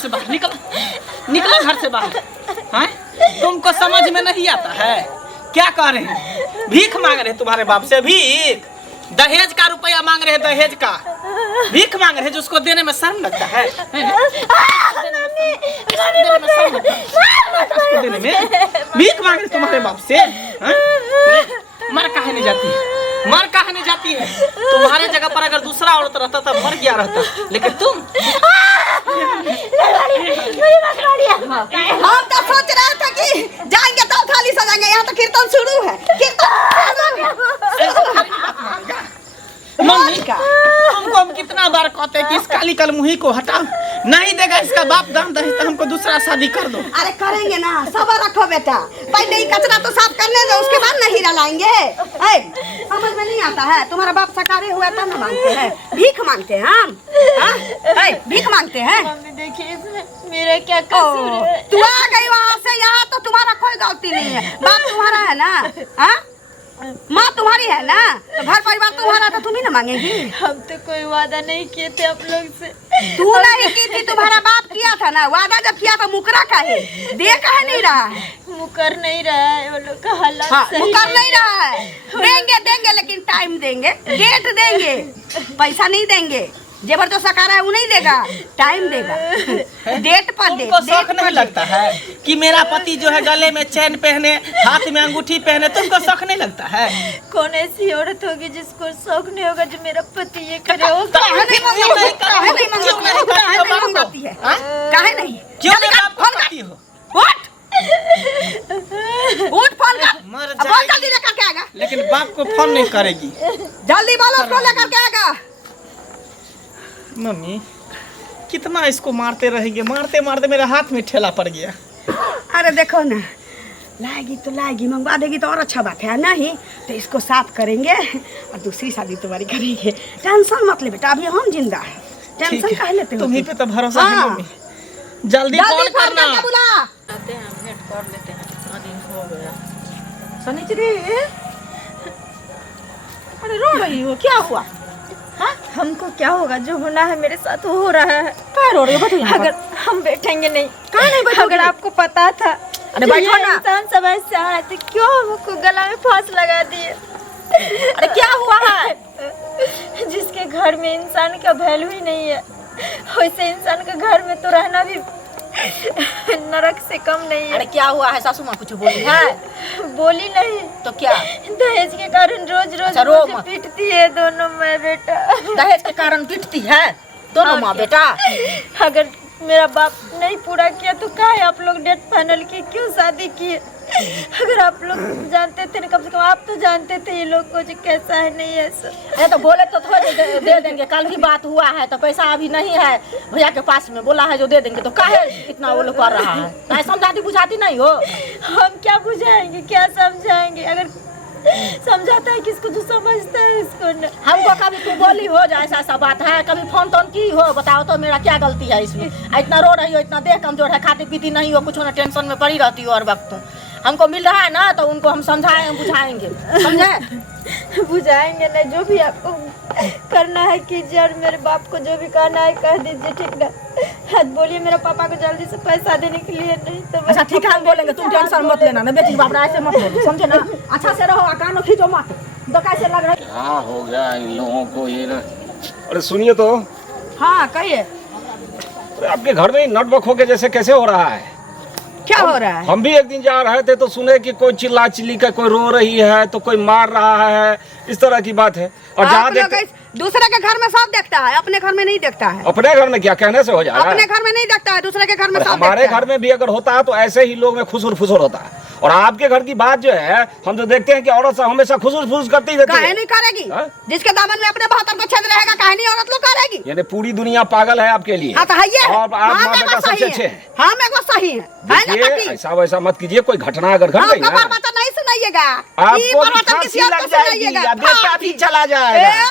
से बाहर निकलो, निकलो घर से बाहर। हैं? तुमको समझ में नहीं आता है? क्या कह रहे हैं? भीख मांग रहे तुम्हारे बाप से? भीख? दहेज का रुपया मांग रहे हैं, दहेज का भीख मांग रहे हैं, जिसको देने में शर्म लगता है? देने में भीख मांग रहे तुम्हारे बाप से? मर काहे नहीं जाती है? मर काहे नहीं जाती है? तुम्हारे जगह पर अगर दूसरा औरत रहता तो मर गया रहता, लेकिन तुम हम तो सोच रहे थे कि जाएंगे तो थाली सजाएंगे, यहाँ तो कीर्तन शुरू है। मम्मी का हमको हम कितना बार कहते हैं कि इस काली कल मुही को हटाओ, नहीं देगा इसका बाप दाम दहेज तो हमको दूसरा शादी कर दो। अरे करेंगे ना, सबर रखो बेटा, पहले ही कचरा तो साफ करने दो, उसके बाद नहीं रलाएंगे। समझ में नहीं आता है? तुम्हारा बाप सकारे हुआ था ना, मांगते हैं, भीख मांगते हैं हम, भीख मांगते हैं। मम्मी देखिए इसमें मेरा क्या कसूर है? तू आ गई वहाँ से यहाँ, तो तुम्हारा कोई गलती नहीं है। बाप तुम्हारा है ना, माँ तुम्हारी है ना, तो घर परिवार तुम्हारा, तो तुम ही ना मांगेगी। हम तो कोई वादा नहीं किए थे आप लोग से। तू नहीं की थी, तुम्हारा बाप किया था ना वादा। जब किया तो मुकरा काहे दे काहे नहीं रहा है? मुकर नहीं रहा है, वो लोग का हालात सही मुकर नहीं रहा है। देंगे लेकिन टाइम देंगे, डेट देंगे, पैसा नहीं देंगे। जेबर जो सकारा है वो नहीं देगा, टाइम देगा, डेट पर दे। तुमको शौक नहीं लगता है कि मेरा पति जो है गले में चैन पहने, हाथ में अंगूठी पहने? तुमको शौक नहीं लगता है? कौन ऐसी औरत होगी जिसको शौक नहीं होगा जो मेरा पति ये करे? वो काहे नहीं मंगाती है? काहे नहीं? क्यों नहीं करती हो? उठ फोन कर, मर बहुत जल्दी लेकर के आएगा। लेकिन बाप को फोन नहीं करेगी। जल्दी बोलो, उसको लेकर के आएगा। मम्मी कितना इसको मारते रहेंगे, मारते मारते मेरे हाथ में ठेला पड़ गया। अरे देखो ना, लाएगी तो लाएगी, मंगवा देगी तो और अच्छा बात है। नहीं तो इसको साफ करेंगे और दूसरी शादी तुम्हारी करेंगे। टेंशन मत ले बेटा, अभी हम जिंदा है, टेंशन काहे लेते हो? तुम्ही पे तो भरोसा है मम्मी। जल्दी फोन करना। बुला आते हैं, भेंट कर लेते हैं, कितना दिन हो गया। सनीचरी, अरे रो रही हो, क्या हुआ? हमको क्या होगा? जो होना है मेरे साथ वो हो रहा है। क्या रो रही हो? बैठो यहाँ पर। अगर हम बैठेंगे नहीं, कहाँ नहीं बैठोगी? अगर आपको पता था अरे बैठो ना। इंसान सब ऐसे आए थे, क्यों हमको गला में फांस लगा दिए? अरे क्या हुआ है? जिसके घर में इंसान का वैल्यू ही नहीं है, वैसे इंसान के घर में तो रहना भी नरक से कम नहीं है। अरे क्या हुआ है? सासू माँ कुछ बोली है? बोली नहीं तो क्या? दहेज के कारण रोज रोज अच्छा, रो मुझे मत। पीटती है दोनों माँ बेटा। दहेज के कारण पीटती है दोनों माँ बेटा? अगर मेरा बाप नहीं पूरा किया तो काहे आप लोग डेट फाइनल किए, क्यों शादी किए? अगर आप लोग जानते थे ना, कम से कम आप तो जानते थे ये लोग को जो कैसा है नहीं है सब। अरे तो बोले तो थोड़े दे देंगे, कल भी बात हुआ है तो पैसा अभी नहीं है भैया के पास में, बोला है जो दे देंगे, तो काहे इतना वो लोग कर रहा है? नहीं समझाती बुझाती नहीं हो? हम क्या बुझाएंगे, क्या समझाएंगे? अगर समझाता है किसको जो समझता है इसको न। हमको कभी तू बोली हो जा ऐसा ऐसा बात है, कभी फोन तोन की हो? बताओ तो मेरा क्या गलती है इसमें? इतना रो रही हो, इतना देह कमजोर है, खाती पीती नहीं हो, कुछ ना टेंशन में पड़ी रहती हो हर वक्त। हमको मिल रहा है ना तो उनको हम समझाएं बुझाएंगे, समझे? बुझाएंगे नहीं, जो भी आपको करना है कीजिए, और मेरे बाप को जो भी कहना है कह दीजिए, ठीक ना? आज बोलिए मेरे पापा को जल्दी से पैसा देने के लिए, नहीं तो अच्छा ठीक है, हम बोलेंगे, तुम टेंशन मत लेना ना बेटी, बाप ऐसे मत बोलो, समझे ना? अच्छा से रहो, कानों खींचो मत। तो कैसे लग रहा है? क्या हो गया इन लोगों को ये ना? अरे सुनिए तो, हाँ कहिए, अरे आपके घर में नट बख होके जैसे कैसे हो रहा है? क्या हो रहा है? हम भी एक दिन जा रहे थे तो सुने कि कोई चिल्ला चिल्ली का कोई रो रही है, तो कोई मार रहा है, इस तरह की बात है। और जहाँ देखते दूसरे के घर में सब देखता है, अपने घर में नहीं देखता है। अपने घर में क्या कहने से हो जाएगा? अपने घर में नहीं देखता है, दूसरे के घर में सब हमारे घर में भी अगर होता है तो ऐसे ही लोग में खुसुर फुसुर होता है। और आपके घर की बात जो है, हम तो देखते हैं कि औरत से हमेशा खुसुर फुस करती रहती है। काहे नहीं करेगी? जिसके दामन में अपने 72 को छेद रहेगा, काहे नहीं औरत लोग करेगी? यानी पूरी दुनिया पागल है आपके लिए। हाँ तो है ये। और आप माँ बेटा सबसे अच्छे हैं। हाँ मैं वो सही है। देखिए ऐसा वैसा मत कीजिए, कोई घटना अगर घट गई ना बात नहीं सुनाइएगा, आपको भी फांसी लग जाएगी या बेटा भी चला जाएगा।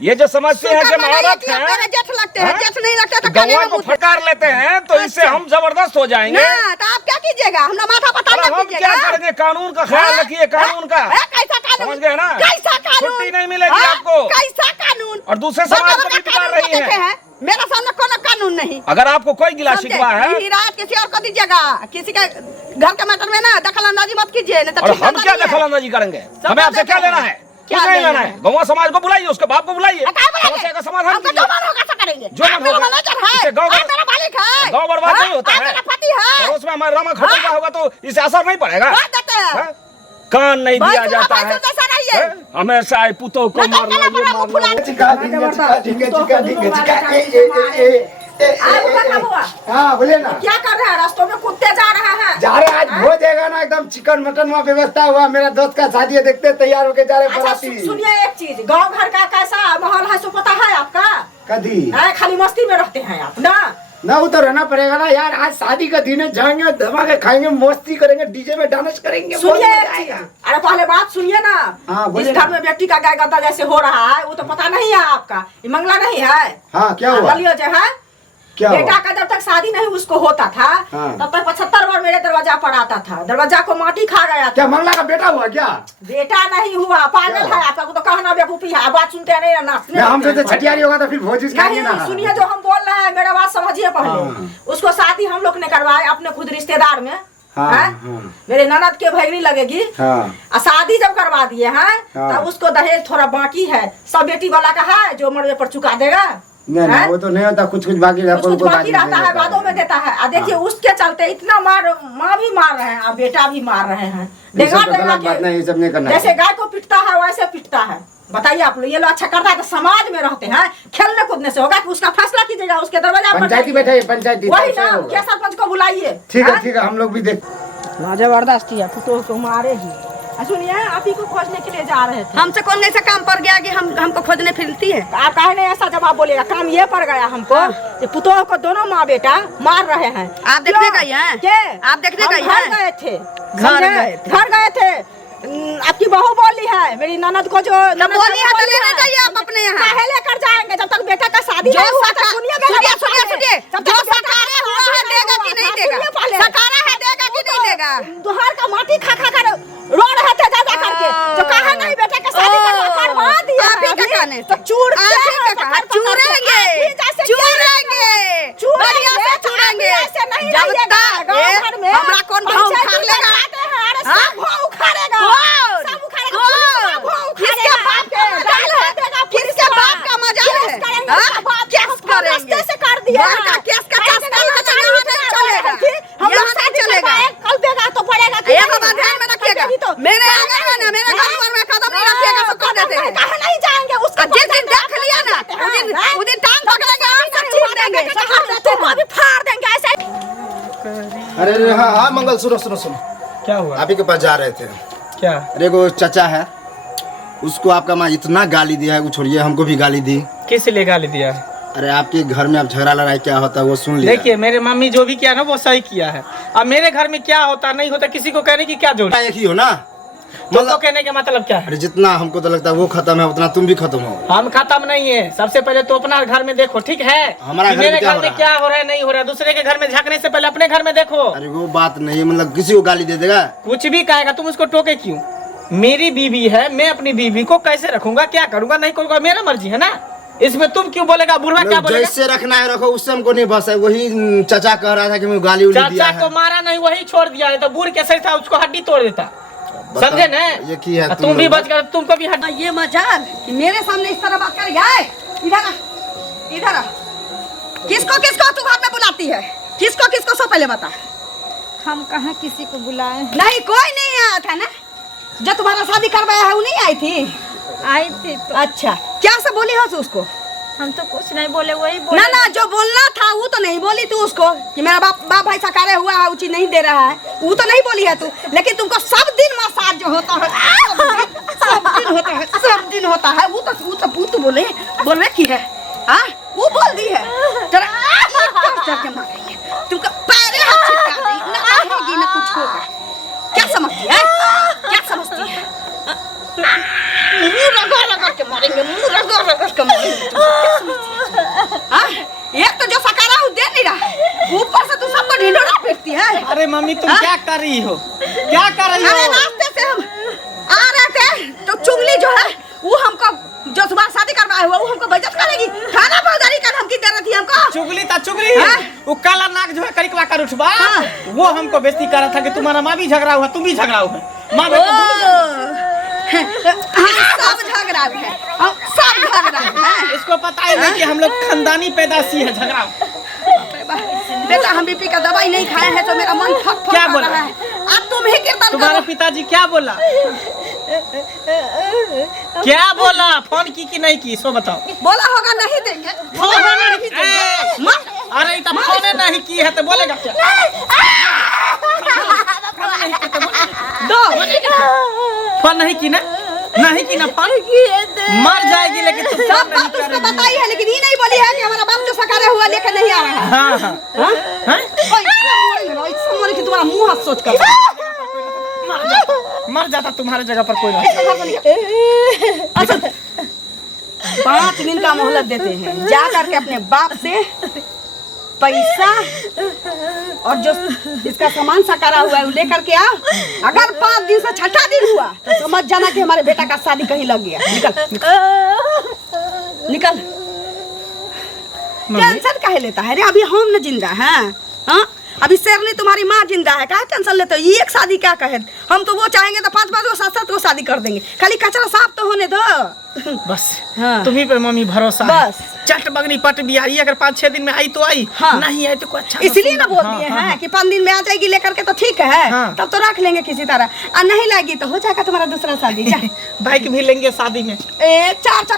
ये जो समझते हैं कि औरत है, मेरे जेठ लगते हैं, जेठ नहीं लगते तो गवाह को फटकार लेते हैं तो इससे हम जबरदस्त हो जाएंगे। ना तो आप क्या कीजिएगा? हम माथा पता हम क्या करेंगे? कानून का ख्याल रखिए, कानून का। कैसा कानून? समझ गए ना? कैसा कानून? छुट्टी नहीं मिलेगी आपको। कैसा कानून? और दूसरे समाज को भी बिगाड़ रही है। मेरा सामने कोई कानून नहीं। अगर आपको कोई गिला शिकवा है, रात किसी और को दीजिएगा, किसी के घर के मैटर में ना दखल अंदाजी मत कीजिए। और हम क्या दखल अंदाजी करेंगे? हमें आपसे क्या लेना है? क्या नहीं लेना है? गौवा समाज को बुलाइए, उसके बाप को बुलाइए, समस्या का समाधान कीजिए। जो मन होगा गाँव बर्बाद नहीं होता है, पड़ोस में हमारा रामा खटोला होगा तो इसे असर नहीं पड़ेगा। कान नहीं दिया जाता है, हमेशा पुतों को मारना हाँ बोले ना, क्या कर रहे हैं? रास्तों में कुत्ते जा रहे हैं। जा रहे आज हो जाएगा ना, एकदम चिकन मटन वहाँ व्यवस्था हुआ। मेरा दोस्त का शादी है, देखते तैयार होके जा रहे बराती। सुनिए एक चीज, गांव घर का कैसा माहौल है सो पता है आपका? कदी खाली मस्ती में रहते हैं आप ना वो तो रहना पड़ेगा ना यार। आज शादी का दिन है, जाएंगे धमाके खाएंगे, मस्ती करेंगे, डीजे में डांस करेंगे। सुनिए एक चीज, अरे पहले बात सुनिए ना। हाँ, इस घर में व्यक्ति का गाय गद्दा जैसे हो रहा है वो तो पता नहीं है आपका? ये मंगला नहीं है? हाँ क्या हुआ? बलियो जो है क्या बेटा हुआ? का जब तक शादी नहीं उसको होता था हाँ। तब तक 75 बार मेरे दरवाजा पर आता था, दरवाजा को माटी खा गया था। क्या मंगला का बेटा हुआ क्या? बेटा नहीं हुआ, पागल है आपका को तो कहना बेवकूफी है। बात सुनते नहीं ना, नाचने हम तो छठियारी होगा तो फिर भोज खाएंगे ना। सुनिए जो हम बोल रहे हैं, मेरा बात समझिए पहले। उसको शादी हम लोग ने करवाए अपने खुद रिश्तेदार में। हाँ, है? हाँ। मेरे ननद के भैरी लगेगी। हाँ। शादी जब करवा दिए हैं हाँ। तब उसको दहेज थोड़ा बाकी है। सब बेटी वाला का है जो मरवे पर चुका देगा। नहीं वो तो नहीं होता, कुछ कुछ बाकी रहता कुछ बाकी रहता है, बादों में देता है। देखिए उसके चलते इतना मार, माँ भी मार रहे हैं और बेटा भी मार रहे हैं। जैसे गाय को पिटता है वैसे पिटता है। बताइए आप लोग, ये लोग अच्छा करता है तो समाज में रहते हैं, खेलने कूदने से होगा कि उसका फैसला कीजिएगा उसके दरवाजा पर। पंचायती बैठे, पंचायती वही ना, क्या सरपंच को बुलाइए। ठीक है हम लोग भी देख। जबरदस्ती है, तो मारे ही। सुनिए आप ही को खोजने के लिए जा रहे थे। हमसे कौन ऐसा काम पड़ गया कि हमको खोजने फिरती है? आप काहे नहीं ऐसा जवाब बोलेगा? काम ये पड़ गया हमको, ये पुतोह को दोनों माँ बेटा मार रहे हैं। आप देखने गई हैं? क्या आप देखने गई हैं? हैं? गए थे, घर गए थे। आपकी बहू बोली है मेरी ननद को, जो बोली है तो लेना चाहिए आप अपने यहाँ। काहे लेकर जाएंगे जब तक बेटा का शादी नहीं हुआ? सुनिए जो सकारा हुआ है देगा कि नहीं देगा? सकारा है देगा कि नहीं देगा? दुहार का माटी खा खा कर रो रहे थे जा करके, जो कहा नहीं बेटा का शादी करवा दिया। आप ही का कहने तो चूर चूरेंगे बढ़िया से चूरेंगे। ऐसे नहीं जब रहिएगा गाँव घर में। हमरा कौन भाव उखाड़ लेगा? सब भाव उखाड़ेगा, सब उखाड़ेगा। किसके बाप का मजाल है? किसके बाप का मजाल है? केस करेंगे से कर दिया केस का चस्का लगा, यहाँ नहीं चलेगा, यहाँ नहीं चलेगा। कल देगा तो पड़ेगा। ये बात ध्यान में रखिएगा। मेरे आंगन में ना, मेरे घर में कदम नहीं रखिएगा तो कर देते हैं। कहाँ नहीं जाएंगे? उसका जिस दिन देख लिया ना उस दिन टांग पकड़ेंगे, आम से छीन देंगे, तुमको अभी फाड़ देंगे ऐसे। अरे हाँ मंगल, सुनो सुनो सुनो, क्या हुआ? आप ही के पास जा रहे थे। क्या? अरे वो चाचा है, उसको आपका माँ इतना गाली दिया है, वो छोड़िए हमको भी गाली दी। किस लिए गाली दिया? अरे आपके घर में अब झगड़ा लड़ाई क्या होता है वो सुन लिया। देखिए मेरे मम्मी जो भी किया ना वो सही किया है। अब मेरे घर में क्या होता नहीं होता किसी को कहने की क्या जरूरत? एक ही हो ना, तो कहने का मतलब क्या है? अरे जितना हमको तो लगता है वो खत्म है उतना तुम भी खत्म हो। हम खत्म नहीं है। सबसे पहले तो अपना घर में देखो, ठीक है? हमारा घर में मेरे क्या घर हो में रहा क्या हो रहा है नहीं हो रहा है, दूसरे के घर में झांकने से पहले अपने घर में देखो। अरे वो बात नहीं है, मतलब किसी को गाली दे देगा? कुछ भी कहेगा, तुम उसको टोके क्यों? मेरी बीवी है, मैं अपनी बीवी को कैसे रखूंगा, क्या करूंगा नहीं करूंगा, मेरा मर्जी है ना। इसमें तुम क्यों बोलेगा? बुढ़वा क्या बोलेगा? जैसे रखना है रखो, उससे हमको नहीं बस है। वही चाचा कह रहा था कि मैं गाली उली दिया चाचा है। को मारा नहीं, वही छोड़ दिया है तो बूढ़ कैसे था, उसको हड्डी तोड़ देता। समझे ना? ये की है तुम भी बच कर, तुमको भी हड्डी। ये मजाल कि मेरे सामने इस तरह बात कर जाए। इधर आ, इधर आ। किसको किसको तू घर में बुलाती है? किसको किसको सो पहले बता। हम कहाँ किसी को बुलाए? नहीं कोई नहीं आया था ना, जो तुम्हारा शादी करवाया है वो नहीं आई थी? आई थी तो अच्छा, क्या से बोली हो उसको? हम तो कुछ नहीं बोले, वही बोले। ना जो बोलना था वो तो नहीं बोली तू उसको कि मेरा बाप भाई सकारे हुआ है, उचित नहीं दे रहा है, वो तो नहीं बोली है तू। लेकिन तुमको सब दिन मसाज जो होता है, सब दिन होता है, वो तो बोले की है। हाँ वो बोल दी है, चढ़ के मारेंगे तुमको, पैरे हाथ छिटका देंगे, ना रहेगी ना कुछ होगा। क्या समझती है? क्या समझती है? मुंह लगा के मारेंगे, मुंह लगा के मारेंगे। एक तो जो सकारा वो दे नहीं रहा, ऊपर से तू सबको ढिंढोरा पीटती है। अरे मम्मी तुम क्या कर रही हो? क्या कर रही अरे हो? रास्ते से हम आ रहे थे तो चुगली जो है वो हमको जो सुबह शादी करवाया हुआ वो हमको बेइज्जत करेगी। खाना पौधारी का धमकी दे रही थी हमको। चुगली ता चुगली, वो काला नाक जो है करिकवा कर उठवा, वो हमको बेइज्जती कर रहा था कि तुम्हारा माँ भी झगड़ा हुआ, तुम भी झगड़ा हुआ, माँ बेटा सब झगड़ा है, सब झगड़ा है। इसको पता है नहीं कि हम लोग खानदानी पैदाशी है झगड़ा। बेटा हम बीपी का दवाई नहीं खाए हैं तो मेरा मन फक क्या बोला है। अब तुम ही कीर्तन तुम्हारे पिताजी क्या बोला? क्या बोला? फोन की नहीं की सो बताओ। बोला होगा नहीं देंगे, फोन नहीं देंगे। अरे इतना फोन नहीं की है तो बोलेगा क्या? दो फोन नहीं की ना, नहीं की ना फोन, मर जाएगी लेकिन तुम सब बात उसको बताई है, लेकिन ये नहीं बोली है कि हमारा बाप जो सकारे हुआ लेकर नहीं आ रहा है। हाँ हाँ इससे मोरी कि तुम्हारा मुंह हाथ सोच कर मर जाता तुम्हारे जगह पर कोई नहीं। अच्छा 5 दिन का मोहलत देते हैं, जा करके अपने बाप से पैसा और जो इसका सामान सकारा हुआ है वो लेकर के आओ। अगर 5 दिन से 6ठा दिन हुआ तो समझ जाना कि हमारे बेटा का शादी कहीं लग गया। निकल निकल, टेंशन काहे लेता है रे? अभी हम न जिंदा हैं, हाँ अभी शेरनी तुम्हारी माँ जिंदा है, काहे टेंशन लेते हो? ये एक शादी क्या कहे, हम तो वो चाहेंगे तो 5 को 7 को शादी कर देंगे, खाली कचरा साफ तो होने दो। बस हाँ। तुम्ही पे मम्मी भरोसा बस। है। चट बगनी पट भी आई, अगर 5-6 दिन में आई तो आई, हाँ। नहीं आई तो कोई अच्छा इसलिए ना बोल दिए हैं कि 5 दिन में आ जाएगी लेकर के तो ठीक है, हाँ। तब तो रख लेंगे किसी तरह, और नहीं लाएगी तो हो जाएगा तुम्हारा दूसरा शादी। बाइक भी लेंगे शादी में। 4 चक्का